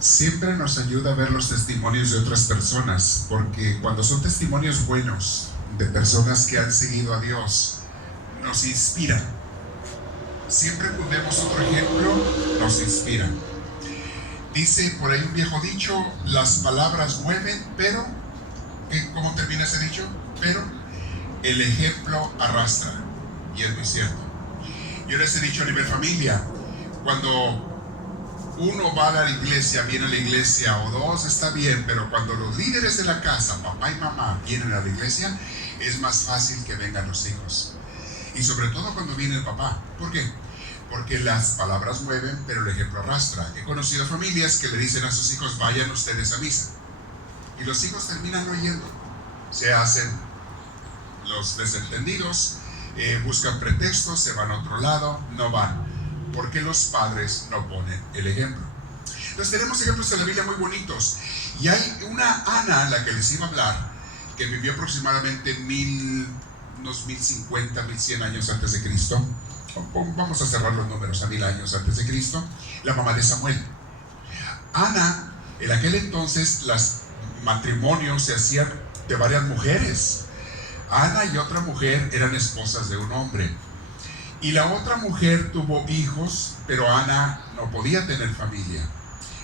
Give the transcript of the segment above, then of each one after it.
Siempre nos ayuda a ver los testimonios de otras personas, porque cuando son testimonios buenos de personas que han seguido a Dios, nos inspira. Siempre que vemos otro ejemplo, nos inspira. Dice por ahí un viejo dicho, las palabras mueven, pero, ¿cómo termina ese dicho? Pero el ejemplo arrastra. Y es muy cierto. Yo les he dicho a nivel familia, cuando uno va a la iglesia, viene a la iglesia, o dos, está bien, pero cuando los líderes de la casa, papá y mamá, vienen a la iglesia, es más fácil que vengan los hijos. Y sobre todo cuando viene el papá. ¿Por qué? Porque las palabras mueven, pero el ejemplo arrastra. He conocido familias que le dicen a sus hijos, vayan ustedes a misa. Y los hijos terminan no yendo. Se hacen los desentendidos, buscan pretextos, se van a otro lado, no van. Porque los padres no ponen el ejemplo. Entonces tenemos ejemplos en la Biblia muy bonitos. Y hay una Ana, la que les iba a hablar, que vivió aproximadamente unos 1050, 1100 años antes de Cristo. Vamos a cerrar los números a 1000 años antes de Cristo. La mamá de Samuel. Ana, en aquel entonces, los matrimonios se hacían de varias mujeres. Ana y otra mujer eran esposas de un hombre. Y la otra mujer tuvo hijos, pero Ana no podía tener familia.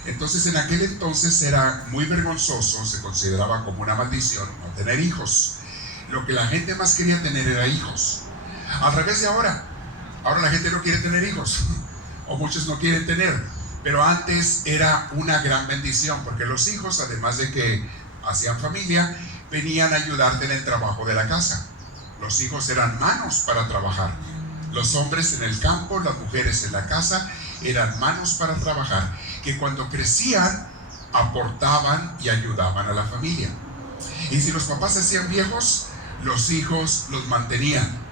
Entonces en aquel entonces era muy vergonzoso, se consideraba como una maldición no tener hijos. Lo que la gente más quería tener era hijos. Al revés de ahora. Ahora la gente no quiere tener hijos, o muchos no quieren tener. Pero antes era una gran bendición, porque los hijos, además de que hacían familia, venían a ayudarte en el trabajo de la casa. Los hijos eran manos para trabajar. Los hombres en el campo, las mujeres en la casa, eran manos para trabajar, que cuando crecían, aportaban y ayudaban a la familia. Y si los papás se hacían viejos, los hijos los mantenían.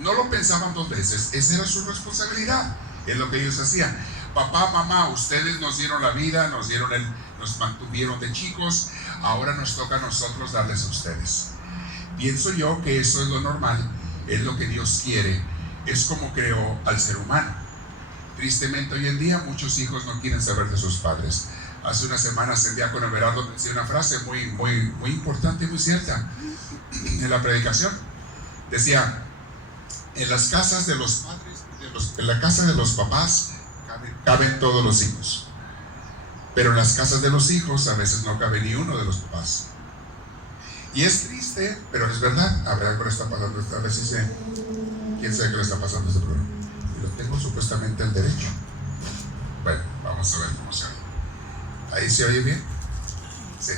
No lo pensaban dos veces, esa era su responsabilidad, es lo que ellos hacían. Papá, mamá, ustedes nos dieron la vida, nos mantuvieron de chicos, ahora nos toca a nosotros darles a ustedes. Pienso yo que eso es lo normal, es lo que Dios quiere, es como creó al ser humano. Tristemente hoy en día muchos hijos no quieren saber de sus padres. Hace unas semanas el diácono Everardo decía una frase muy importante y muy cierta en la predicación. Decía, en las casas de los padres, en la casa de los papás caben todos los hijos, pero en las casas de los hijos a veces no cabe ni uno de los papás. Y es triste, pero es verdad. A ver, algo le está pasando, a ver si sé. ¿Quién sabe qué le está pasando a este programa? Y lo tengo supuestamente al derecho. Bueno, vamos a ver cómo se oye. ¿Ahí se oye bien? Sí.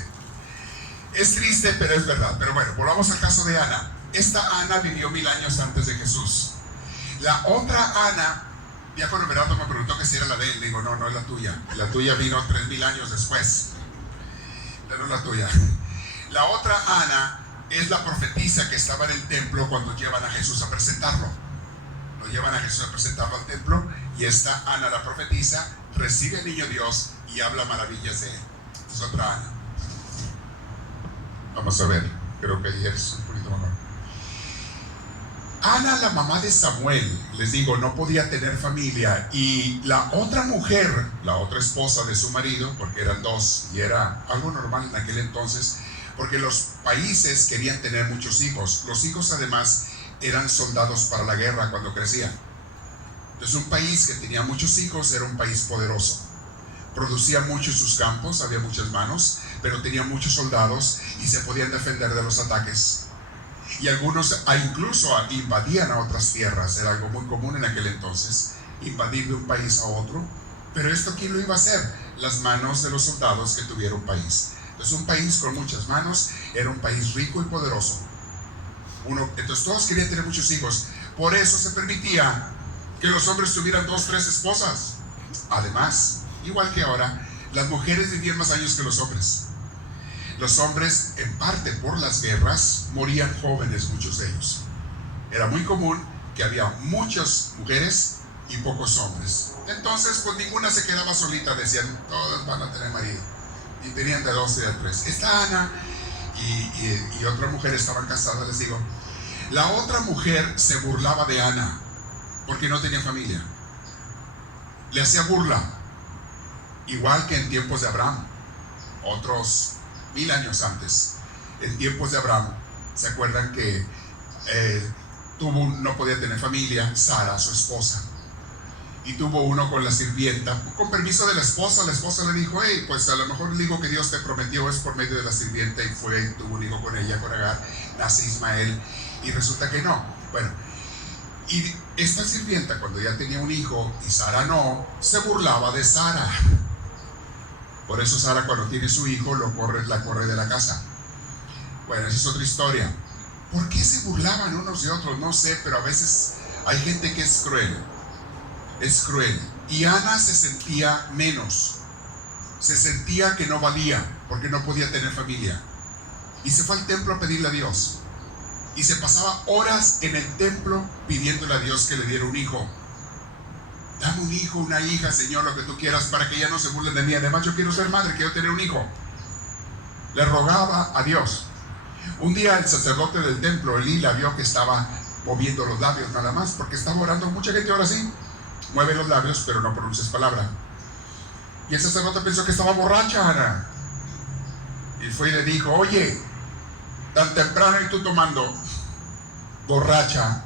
Es triste, pero es verdad. Pero bueno, volvamos al caso de Ana. Esta Ana vivió 1000 años antes de Jesús. La otra Ana, diácono Everardo me preguntó que si era la de él. Le digo, no es la tuya. La tuya vino 3000 años después. No es la tuya. La otra Ana es la profetisa que estaba en el templo cuando llevan a Jesús a presentarlo. Lo llevan a Jesús a presentarlo al templo, y esta Ana, la profetisa, recibe al niño Dios y habla maravillas de él. Es otra Ana. Vamos a ver, creo que ayer es un poquito mejor. Ana, la mamá de Samuel, les digo, no podía tener familia, y la otra mujer, la otra esposa de su marido, porque eran dos y era algo normal en aquel entonces, porque los países querían tener muchos hijos. Los hijos además eran soldados para la guerra cuando crecían. Entonces un país que tenía muchos hijos era un país poderoso. Producía mucho en sus campos, había muchas manos, pero tenía muchos soldados y se podían defender de los ataques. Y algunos incluso invadían a otras tierras. Era algo muy común en aquel entonces, invadir de un país a otro. Pero esto, ¿quién lo iba a hacer? Las manos de los soldados que tuviera un país. Entonces un país con muchas manos era un país rico y poderoso. Entonces todos querían tener muchos hijos. Por eso se permitía que los hombres tuvieran 2, 3 esposas. Además, igual que ahora, las mujeres vivían más años que los hombres. Los hombres, en parte por las guerras, morían jóvenes, muchos de ellos. Era muy común que había muchas mujeres y pocos hombres. Entonces, pues ninguna se quedaba solita, decían, todas van a tener marido. Y tenían de 2 y de 3. Esta Ana y otra mujer estaban casadas, les digo. La otra mujer se burlaba de Ana porque no tenía familia. Le hacía burla. igual que en tiempos de Abraham, otros 1000 años antes. En tiempos de Abraham, ¿se acuerdan que no podía tener familia? Sara, su esposa, y tuvo uno con la sirvienta, con permiso de la esposa le dijo, hey, pues a lo mejor el hijo que Dios te prometió es por medio de la sirvienta, y tuvo un hijo con ella, con Agar, nace Ismael, y resulta que no. Bueno, y esta sirvienta, cuando ya tenía un hijo y Sara no, se burlaba de Sara. Por eso Sara, cuando tiene su hijo, la corre de la casa. Bueno, esa es otra historia. ¿Por qué se burlaban unos de otros? No sé, pero a veces hay gente que es cruel. Es cruel. Y Ana se sentía menos. Se sentía que no valía porque no podía tener familia. Y se fue al templo a pedirle a Dios. Y se pasaba horas en el templo pidiéndole a Dios que le diera un hijo. Dame un hijo, una hija, Señor, lo que tú quieras, para que ella no se burlen de mí. Además, yo quiero ser madre, quiero tener un hijo. Le rogaba a Dios. Un día el sacerdote del templo, Elí, la vio que estaba moviendo los labios nada más, porque estaba orando. Mucha gente ahora sí mueve los labios, pero no pronuncias palabra. Y el sacerdote pensó que estaba borracha, Ana. Y fue y le dijo, oye, tan temprano y tú tomando, borracha,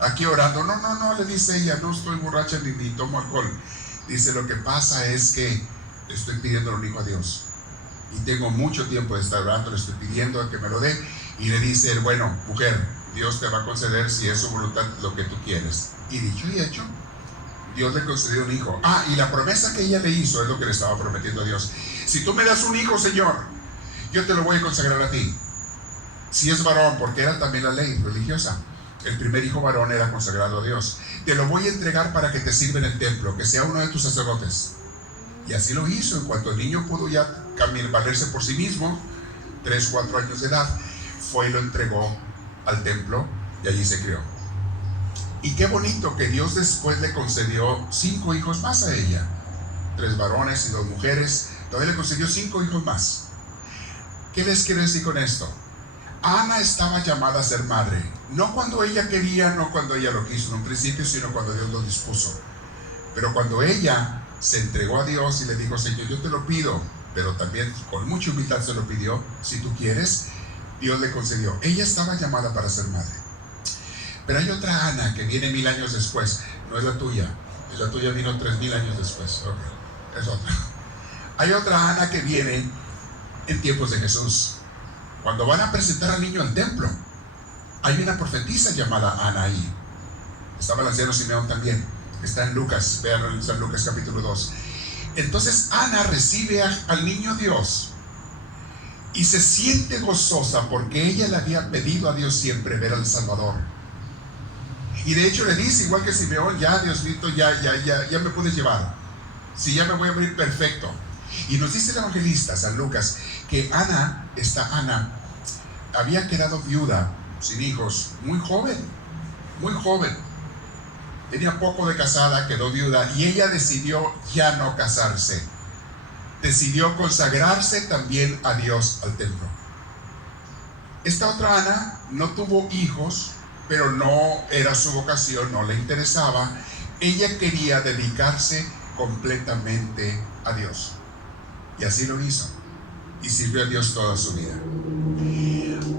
aquí orando. No, le dice ella, no estoy borracha ni tomo alcohol. Dice, lo que pasa es que estoy pidiendo un hijo a Dios. Y tengo mucho tiempo de estar orando, le estoy pidiendo que me lo dé. Y le dice, bueno, mujer, Dios te va a conceder, si es su voluntad, lo que tú quieres. Y dicho y hecho, Dios le concedió un hijo. Y la promesa que ella le hizo es lo que le estaba prometiendo a Dios. Si tú me das un hijo, Señor, yo te lo voy a consagrar a ti. Si es varón, porque era también la ley religiosa, el primer hijo varón era consagrado a Dios. Te lo voy a entregar para que te sirva en el templo, que sea uno de tus sacerdotes. Y así lo hizo. En cuanto el niño pudo ya valerse por sí mismo, 3, 4 años de edad, fue y lo entregó al templo y allí se crió. Y qué bonito que Dios después le concedió 5 hijos más a ella, 3 varones y 2 mujeres. Todavía le concedió 5 hijos más. ¿Qué les quiero decir con esto? Ana estaba llamada a ser madre, no cuando ella quería, no cuando ella lo quiso en un principio, sino cuando Dios lo dispuso. Pero cuando ella se entregó a Dios y le dijo, Señor, yo te lo pido, pero también con mucha humildad se lo pidió, si tú quieres, Dios le concedió. Ella estaba llamada para ser madre. Pero hay otra Ana que viene 1000 años después, no es la tuya vino 3000 años después, okay, es otra. Hay otra Ana que viene en tiempos de Jesús. Cuando van a presentar al niño al templo, hay una profetisa llamada Ana ahí. Estaba el anciano Simeón también. Está en Lucas, vean en San Lucas capítulo 2. Entonces Ana recibe al niño Dios y se siente gozosa porque ella le había pedido a Dios siempre ver al Salvador. Y de hecho le dice, igual que Simeón, ya Dios mío, ya me puedes llevar. Si ya me voy a morir perfecto. Y nos dice el evangelista San Lucas que Ana había quedado viuda, sin hijos, muy joven. Tenía poco de casada, quedó viuda y ella decidió ya no casarse. Decidió consagrarse también a Dios, al templo. Esta otra Ana no tuvo hijos, pero no era su vocación, no le interesaba. Ella quería dedicarse completamente a Dios. Y así lo hizo. Y sirvió a Dios toda su vida.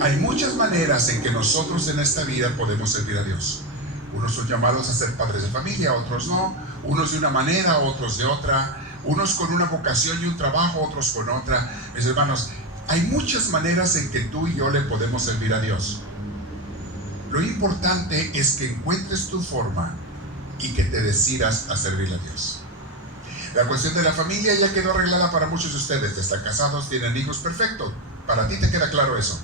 Hay muchas maneras en que nosotros en esta vida podemos servir a Dios. Unos son llamados a ser padres de familia, otros no. Unos de una manera, otros de otra. Unos con una vocación y un trabajo, otros con otra. Mis hermanos, hay muchas maneras en que tú y yo le podemos servir a Dios. Lo importante es que encuentres tu forma y que te decidas a servirle a Dios. La cuestión de la familia ya quedó arreglada para muchos de ustedes. Están casados, tienen hijos, perfecto. Para ti te queda claro eso.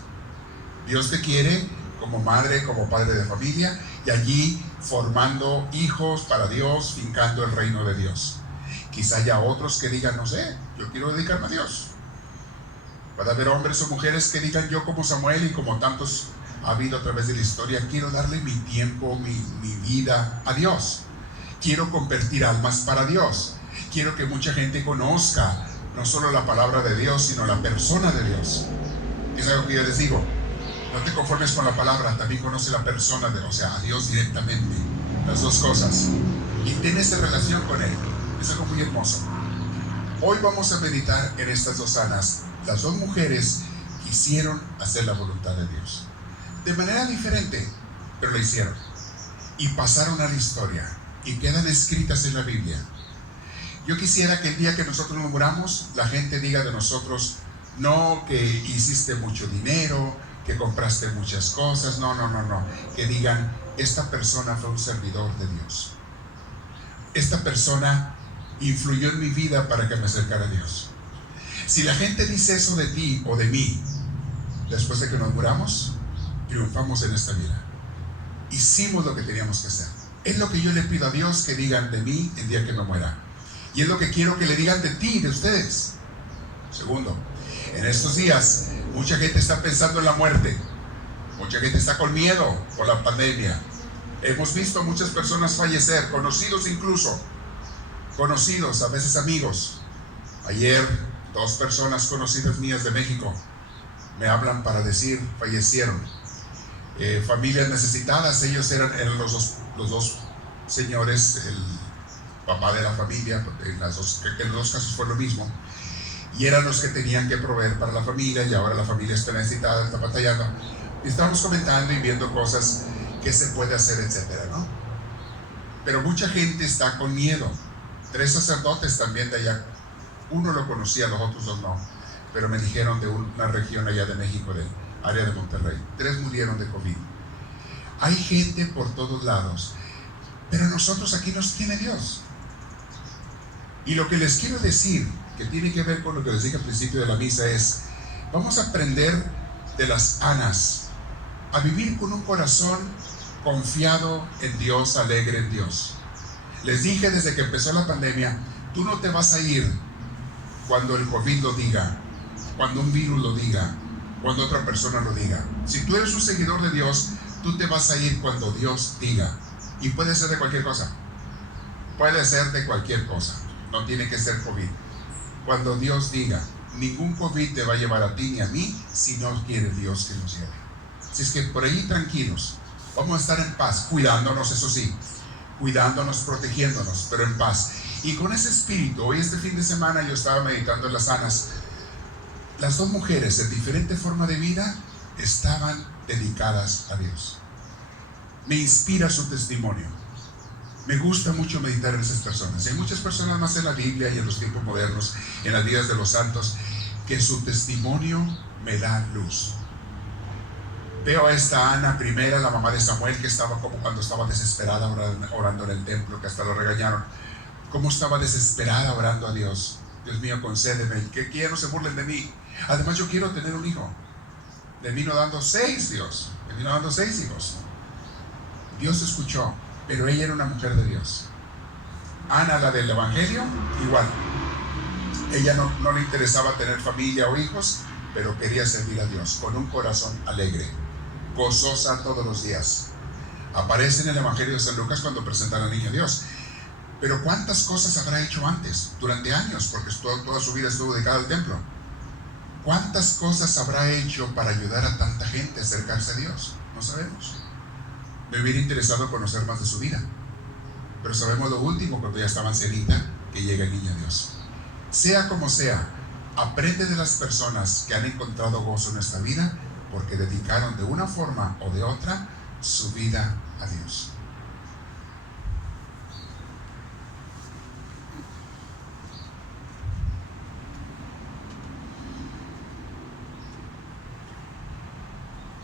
Dios te quiere como madre, como padre de familia, y allí formando hijos para Dios, fincando el reino de Dios. Quizá haya otros que digan, no sé, yo quiero dedicarme a Dios. Puede haber hombres o mujeres que digan, yo como Samuel y como tantos ha habido a través de la historia, quiero darle mi tiempo, mi vida a Dios. Quiero convertir almas para Dios. Quiero que mucha gente conozca no solo la palabra de Dios, sino la persona de Dios. Es algo que yo les digo, no te conformes con la palabra, también conoce la persona de, o sea, a Dios directamente, las dos cosas, y ten esa relación con Él. Es algo muy hermoso. Hoy vamos a meditar en estas dos Anas. Las dos mujeres quisieron hacer la voluntad de Dios. De manera diferente, pero lo hicieron. Y pasaron a la historia. Y quedan escritas en la Biblia. Yo quisiera que el día que nosotros nos muramos, la gente diga de nosotros, no que hiciste mucho dinero, que compraste muchas cosas, no. Que digan, esta persona fue un servidor de Dios. Esta persona influyó en mi vida para que me acercara a Dios. Si la gente dice eso de ti o de mí, después de que nos muramos, triunfamos en esta vida. Hicimos lo que teníamos que hacer. Es lo que yo le pido a Dios que digan de mí el día que me muera. Y es lo que quiero que le digan de ti, de ustedes. Segundo, en estos días, mucha gente está pensando en la muerte. Mucha gente está con miedo por la pandemia. Hemos visto a muchas personas fallecer, conocidos incluso. Conocidos, a veces amigos. Ayer, 2 personas conocidas mías de México me hablan para decir, fallecieron. Familias necesitadas, ellos eran los dos señores, el papá de la familia, en los dos casos fue lo mismo, y eran los que tenían que proveer para la familia, y ahora la familia está necesitada, está batallando, y estamos comentando y viendo cosas que se puede hacer, etcétera, ¿no? Pero mucha gente está con miedo. 3 sacerdotes también de allá, uno lo conocía, los otros 2 no, pero me dijeron de una región allá de México, del área de Monterrey, 3 murieron de COVID. Hay gente por todos lados, pero nosotros aquí nos tiene Dios. Y lo que les quiero decir, que tiene que ver con lo que les dije al principio de la misa, es, vamos a aprender de las Anas, a vivir con un corazón confiado en Dios, alegre en Dios. Les dije desde que empezó la pandemia, tú no te vas a ir cuando el COVID lo diga, cuando un virus lo diga, cuando otra persona lo diga. Si tú eres un seguidor de Dios, tú te vas a ir cuando Dios diga. Y puede ser de cualquier cosa. Puede ser de cualquier cosa. No tiene que ser COVID. Cuando Dios diga, ningún COVID te va a llevar a ti ni a mí si no quiere Dios que nos lleve. Así es que por ahí tranquilos. Vamos a estar en paz, cuidándonos, eso sí. Cuidándonos, protegiéndonos, pero en paz. Y con ese espíritu, hoy este fin de semana yo estaba meditando en las Anas. Las 2 mujeres en diferente forma de vida estaban dedicadas a Dios. Me inspira su testimonio. Me gusta mucho meditar en esas personas. Y hay muchas personas más en la Biblia y en los tiempos modernos, en las vidas de los santos, que su testimonio me da luz. Veo a esta Ana primera, la mamá de Samuel, que estaba como cuando estaba desesperada orando en el templo, que hasta lo regañaron. Cómo estaba desesperada orando a Dios. Dios mío, concédeme, que ya no se burlen de mí. Además yo quiero tener un hijo. Le vino dando 6 Dios. Le vino dando 6 hijos. Dios escuchó, pero ella era una mujer de Dios. Ana, la del Evangelio, igual. Ella no le interesaba tener familia o hijos, pero quería servir a Dios con un corazón alegre, gozosa todos los días. Aparece en el Evangelio de San Lucas cuando presenta al niño Dios. Pero ¿cuántas cosas habrá hecho antes? Durante años, porque toda su vida estuvo dedicada al templo. ¿Cuántas cosas habrá hecho para ayudar a tanta gente a acercarse a Dios? No sabemos. Me hubiera interesado conocer más de su vida. Pero sabemos lo último, cuando ya estaba ancianita, que llega el niño Dios. Sea como sea, aprende de las personas que han encontrado gozo en esta vida, porque dedicaron de una forma o de otra su vida a Dios.